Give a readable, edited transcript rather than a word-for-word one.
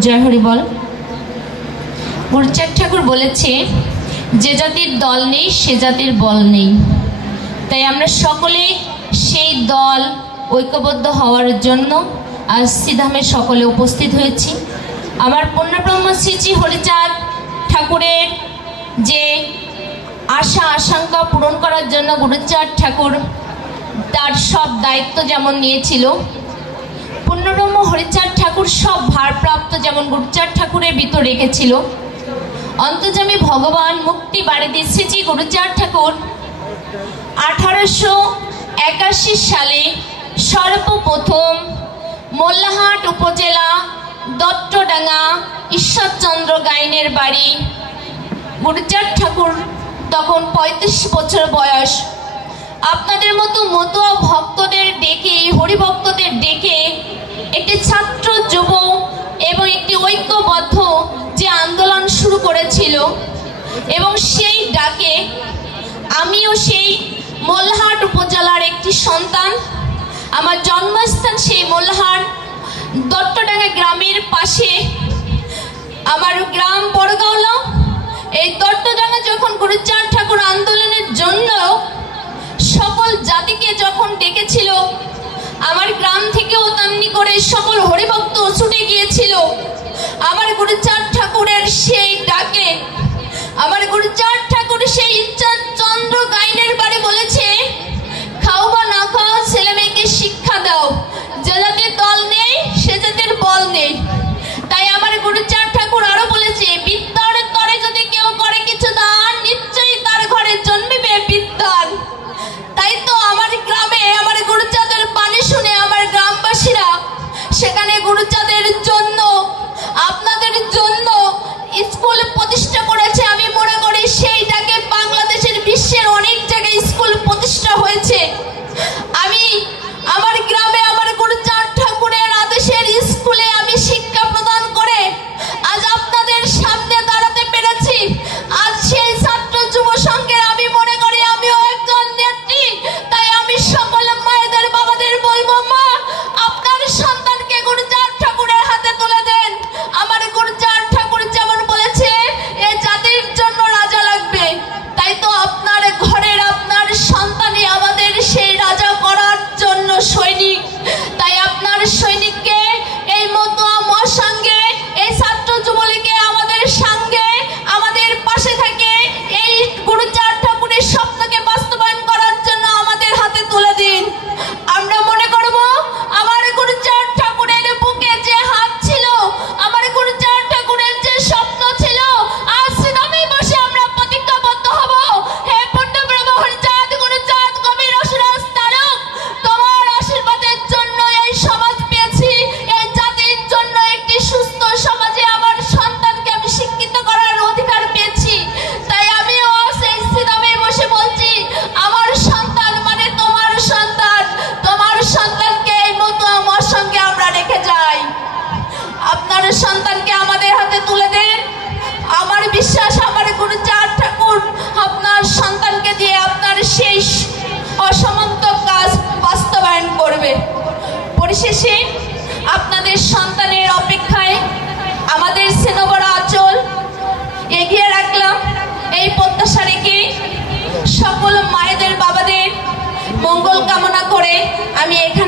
জয় হরি বল। গুরুচাঁদ ঠাকুর বলেছে, যে জাতির দল নেই সে জাতির বল নেই। তাই আমরা সকলে সেই দল ঐক্যবদ্ধ হওয়ার জন্য আজ শ্রীধামে সকলে উপস্থিত হয়েছি। আমার পূর্ণব্রহ্ম শ্রী শ্রী হরিচাঁদ ঠাকুরের যে আশা আকাঙ্ক্ষা পূরণ করার জন্য গুরুচাঁদ ঠাকুর তার সব দায়িত্ব যেমন নিয়েছিল, পূর্ণব্রহ্ম হরিচাঁদ ঠাকুর সব ভারপ্রাপ্ত যেমন গুরুচাঁদ ঠাকুরের ভিতর রেখেছিল। অন্তর্যামী ভগবান মুক্তি বাড়ি দিয়েছে গুরুচাঁদ ঠাকুর 1881 সালে সর্বপ্রথম মোল্লাহাট উপজেলা দত্তডাঙ্গা ঈশ্বরচন্দ্র গাইনের বাড়ি। গুরুচাঁদ ঠাকুর তখন 35 বছর বয়স। আপনাদের মতো মতুয়া ভক্তদের ডেকে, হরিভক্তদের ডেকে একটি ছাত্র যুব এবং একটি ঐক্যবদ্ধ যে আন্দোলন শুরু করেছিল, এবং সেই ডাকে আমিও সেই মোল্লাহাট উপজেলার একটি সন্তান। আমার জন্মস্থান সেই মোল্লাহাট দত্তডাঙ্গা গ্রামের পাশে আমার গ্রাম বড়গাঁওলা। এই দত্তডাঙ্গা যখন গুরুচাঁদ ঠাকুর আন্দোলনের জন্য সকল জাতিকে যখন ডেকেছিল, আমার গ্রাম থেকেও তেমনি করে সকল হরিভক্ত ছুটে গিয়েছিল। আমার গুরুচাঁদ ঠাকুরের সেই ডাকে আমার গুরুচাঁদ ঠাকুর সেই ঈশ্বরচন্দ্র গাইনের বাড়ি বলেছে, খাও বা না খাও ছেলে মেয়েকে শিক্ষা দাও, যে জাতির দল নেই সে জাতির বল নেই। তাই আমার গুরুচাঁদ ঠাকুর আরো বলেছে, বিদ্যার তরে যদি কেউ করে কিছু দান, নিশ্চয়ই তার ঘরে জন্মিবে বিদ্যান। তাই তো আমার গ্রামে আমার গুরুচাঁদের বাণী শুনে আমার গ্রামবাসীরা সেখানে গুরুচাঁদের জন্য, আপনাদের জন্য স্কুল প্রতিষ্ঠা করেছে। আমি মনে করি সেইটাকে বাংলাদেশের বিশ্বের অনেক জায়গায় স্কুল প্রতিষ্ঠা হয়েছে। আমি আমার গ্রামে আমার গুরুচাঁদ ঠাকুরের আদেশের স্কুলে আমি শিক্ষা প্রদান করে আজ আপনাদের সামনে দাঁড়াতে পেরেছি। আজ সেই ছাত্র যুব সংঘের আমি মনে করি আমিও একজন নেত্রী। তাই আমি সকল মায়েদের বাবাদের বলবো, মা আপনার সন্তানকে গুরুচাঁদ ঠাকুরের হাতে তুলে দেন। আমার গুরুচাঁদ ঠাকুর যেমন বলেছে এ জাতির জন্য রাজা লাগবে, তাই তো আপনার ঘরের আপনার সন্তানই আমাদের সেই রাজা করার জন্য সৈনিক। তাই আপনার সৈনিককে এই মতুয়া মহাসংঘে, এই ছাত্র যুবলীগে আমাদের সঙ্গে আমাদের পাশে থাকে এই গুরুচাঁদ ঠাকুরের স্বপ্নকে বাস্তবায়ন করার জন্য আমাদের হাতে তুলে দিন। আমরা মনে করব আমার গুরুচাঁদ ঠাকুরের বুকে যে হাত ছিল, আমার গুরুচাঁদ ঠাকুরের যে স্বপ্ন ছিল, আজ শ্রীধামে বসে আমরা প্রতিজ্ঞাবদ্ধ হব, হে পূর্ণব্রহ্ম হরিচাঁদ গুরুচাঁদ কবি রসরাজ তারক, তোমার আশীর্বাদের জন্য এই সমাজ পেয়েছি, এই জাতির জন্য একটি সুস্থ সমাজে আমার সন্তানকে আমি শিক্ষিত করার অধিকার পেয়েছি। তাই আমিও সেই শ্রীধামে বসে বলছি, আমার সন্তান মানে তোমার সন্তান, তোমার সন্তানকে এই মতুয়া মহাসংঘে আমরা রেখে যাই। আপনার সন্তানকে আমাদের হাতে তুলে দেন। আমার বিশ্বাস আমার গুরুচাঁদ ঠাকুর আপনার সন্তানকে দিয়ে আপনার সেই অসমান্ত কাজ বাস্তবায়ন করবে। পরিশেষে আপনাদের সন্তানের অপেক্ষায় আমাদের সেনবরা আঁচল এগিয়ে রাখলাম। এই প্রত্যাশা রেখে সকল মায়েদের বাবাদের মঙ্গল কামনা করে আমি এখানে